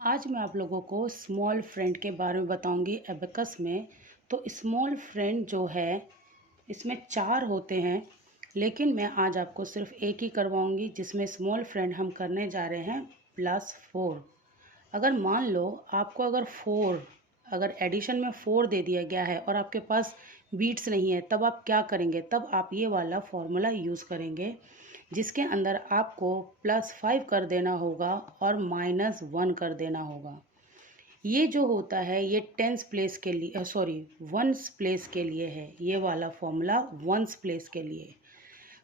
आज मैं आप लोगों को स्मॉल फ्रेंड के बारे में बताऊंगी एबेकस में। तो स्मॉल फ्रेंड जो है इसमें 4 होते हैं, लेकिन मैं आज आपको सिर्फ एक ही करवाऊंगी जिसमें स्मॉल फ्रेंड हम करने जा रहे हैं +4। अगर मान लो आपको अगर एडिशन में 4 दे दिया गया है और आपके पास बीट्स नहीं है, तब आप क्या करेंगे? तब आप ये वाला फॉर्मूला यूज़ करेंगे जिसके अंदर आपको +5 कर देना होगा और -1 कर देना होगा। ये जो होता है ये टेंस प्लेस के लिए वंस प्लेस के लिए है। ये वाला फॉर्मूला वंस प्लेस के लिए।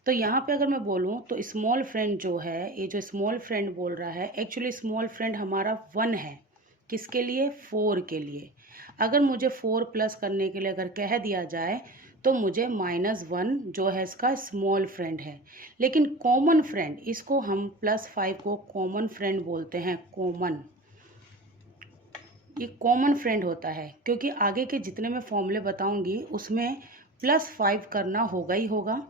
तो यहाँ पे अगर मैं बोलूँ तो स्मॉल फ्रेंड जो है, ये जो स्मॉल फ्रेंड बोल रहा है, एक्चुअली स्मॉल फ्रेंड हमारा 1 है। किसके लिए? 4 के लिए। अगर मुझे 4 प्लस करने के लिए अगर कह दिया जाए तो मुझे -1 जो है इसका स्मॉल फ्रेंड है। लेकिन कॉमन फ्रेंड, इसको हम +5 को कॉमन फ्रेंड बोलते हैं। कॉमन, ये कॉमन फ्रेंड होता है क्योंकि आगे के जितने मैं फॉर्मूले बताऊंगी उसमें +5 करना होगा ही होगा,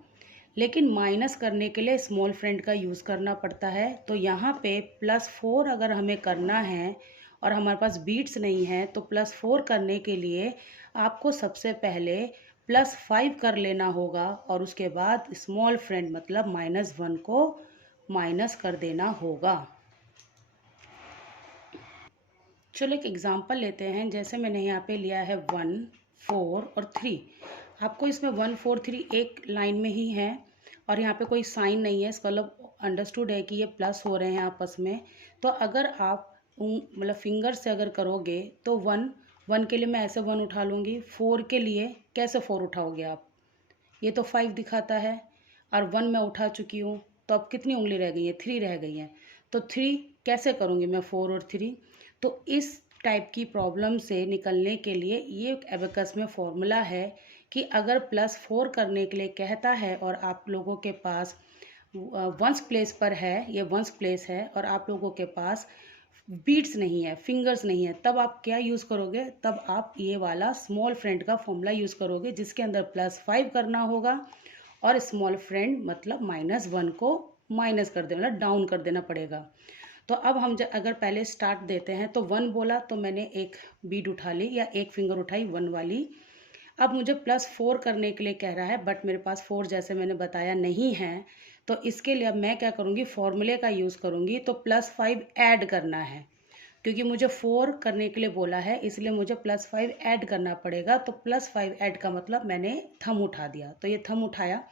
लेकिन माइनस करने के लिए स्मॉल फ्रेंड का यूज़ करना पड़ता है। तो यहाँ पे +4 अगर हमें करना है और हमारे पास बीट्स नहीं है तो +4 करने के लिए आपको सबसे पहले +5 कर लेना होगा और उसके बाद स्मॉल फ्रेंड मतलब -1 को माइनस कर देना होगा। चलो एक एग्जांपल लेते हैं। जैसे मैंने यहाँ पे लिया है 1, 4 और 3। आपको इसमें 1, 4, 3 एक लाइन में ही है और यहाँ पे कोई साइन नहीं है, इसका मतलब अंडरस्टूड है कि ये प्लस हो रहे हैं आपस में। तो अगर आप मतलब फिंगर से अगर करोगे तो 1 के लिए मैं ऐसे 1 उठा लूँगी। 4 के लिए कैसे 4 उठाओगे आप? ये तो 5 दिखाता है और 1 मैं उठा चुकी हूँ, तो अब कितनी उंगली रह गई है? 3 रह गई हैं। तो 3 कैसे करूँगी मैं? 4 और 3। तो इस टाइप की प्रॉब्लम से निकलने के लिए ये एक एबेकस में फॉर्मूला है कि अगर +4 करने के लिए कहता है और आप लोगों के पास वंस प्लेस पर है, ये वंस प्लेस है और आप लोगों के पास बीट्स नहीं है, फिंगर्स नहीं है, तब आप क्या यूज़ करोगे? तब आप ये वाला स्मॉल फ्रेंड का फॉर्मूला यूज़ करोगे जिसके अंदर +5 करना होगा और स्मॉल फ्रेंड मतलब -1 को माइनस कर देना, मतलब डाउन कर देना पड़ेगा। तो अब हम अगर पहले स्टार्ट देते हैं तो 1 बोला तो मैंने एक बीट उठा ली या एक फिंगर उठाई 1 वाली। अब मुझे +4 करने के लिए कह रहा है, बट मेरे पास 4 जैसे मैंने बताया नहीं है। तो इसके लिए अब मैं क्या करूँगी? फॉर्मूले का यूज़ करूँगी। तो +5 ऐड करना है क्योंकि मुझे 4 करने के लिए बोला है, इसलिए मुझे +5 ऐड करना पड़ेगा। तो +5 ऐड का मतलब मैंने थंब उठा दिया, तो ये थंब उठाया।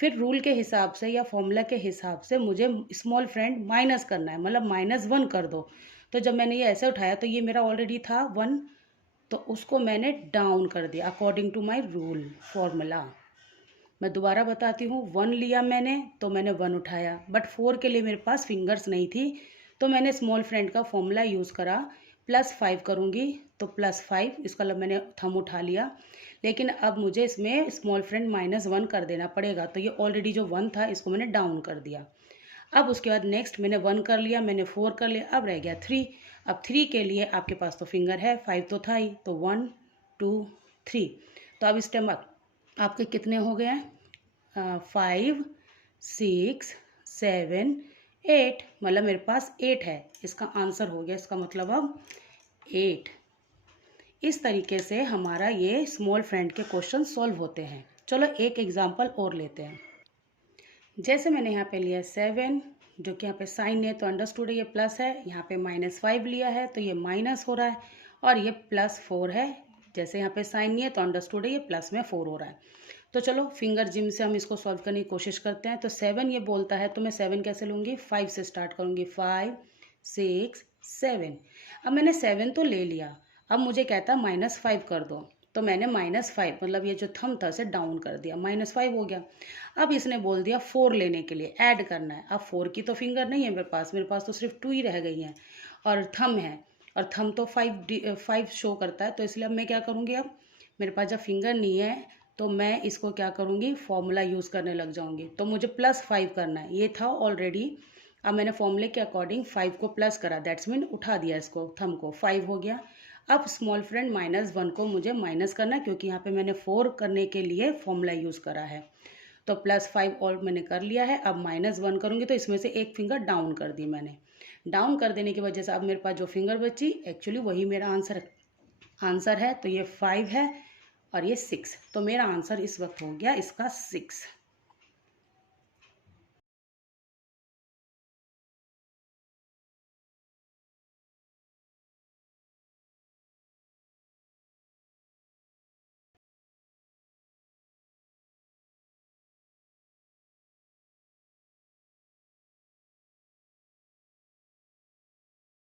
फिर रूल के हिसाब से या फॉर्मूला के हिसाब से मुझे स्मॉल फ्रेंड माइनस करना है, मतलब -1 कर दो। तो जब मैंने ये ऐसे उठाया तो ये मेरा ऑलरेडी था 1, तो उसको मैंने डाउन कर दिया according to my rule formula. मैं दोबारा बताती हूँ। 1 लिया मैंने तो मैंने 1 उठाया, बट 4 के लिए मेरे पास फिंगर्स नहीं थी, तो मैंने स्मॉल फ्रेंड का फॉर्मूला यूज़ करा। +5 करूँगी तो +5, इसका मतलब मैंने थंब उठा लिया। लेकिन अब मुझे इसमें स्मॉल फ्रेंड -1 कर देना पड़ेगा, तो ये ऑलरेडी जो 1 था इसको मैंने डाउन कर दिया। अब उसके बाद नेक्स्ट मैंने 1 कर लिया, मैंने 4 कर लिया, अब रह गया 3। अब 3 के लिए आपके पास तो फिंगर है, 5 तो था ही, तो 1, 2, 3। तो अब इस टाइम आपके कितने हो गए हैं? 5, 6, 7, 8, मतलब मेरे पास 8 है। इसका आंसर हो गया, इसका मतलब अब 8। इस तरीके से हमारा ये स्मॉल फ्रेंड के क्वेश्चन सॉल्व होते हैं। चलो एक एग्जांपल और लेते हैं। जैसे मैंने यहाँ पे लिया 7, जो कि यहाँ पे साइन है तो अंडरस्टूड है ये प्लस है। यहाँ पे -5 लिया है तो ये माइनस हो रहा है, और ये +4 है। जैसे यहाँ पे साइन नहीं है तो अंडरस्टूड है ये प्लस में 4 हो रहा है। तो चलो फिंगर जिम से हम इसको सॉल्व करने की कोशिश करते हैं। तो 7 ये बोलता है तो मैं 7 कैसे लूँगी? 5 से स्टार्ट करूँगी। 5, 6, 7। अब मैंने 7 तो ले लिया, अब मुझे कहता है -5 कर दो, तो मैंने -5 मतलब ये जो थंब था उसे डाउन कर दिया, -5 हो गया। अब इसने बोल दिया 4 लेने के लिए ऐड करना है। अब 4 की तो फिंगर नहीं है मेरे पास तो सिर्फ 2 ही रह गई हैं और थंब है, और थंब तो 5 शो करता है। तो इसलिए अब मैं क्या करूँगी? अब मेरे पास जब फिंगर नहीं है तो मैं इसको क्या करूँगी? फॉर्मूला यूज़ करने लग जाऊँगी। तो मुझे +5 करना है, ये था ऑलरेडी। अब मैंने फॉर्मूले के अकॉर्डिंग 5 को प्लस करा, दैट्स मीन उठा दिया इसको, थंब को, 5 हो गया। अब स्मॉल फ्रेंड -1 को मुझे माइनस करना है क्योंकि यहाँ पे मैंने 4 करने के लिए फॉर्मूला यूज़ करा है। तो +5 और मैंने कर लिया है। अब -1 करूँगी तो इसमें से एक फिंगर डाउन कर दी मैंने। डाउन कर देने की वजह से अब मेरे पास जो फिंगर बची एक्चुअली वही मेरा आंसर है। तो ये 5 है और ये 6, तो मेरा आंसर इस वक्त हो गया इसका 6।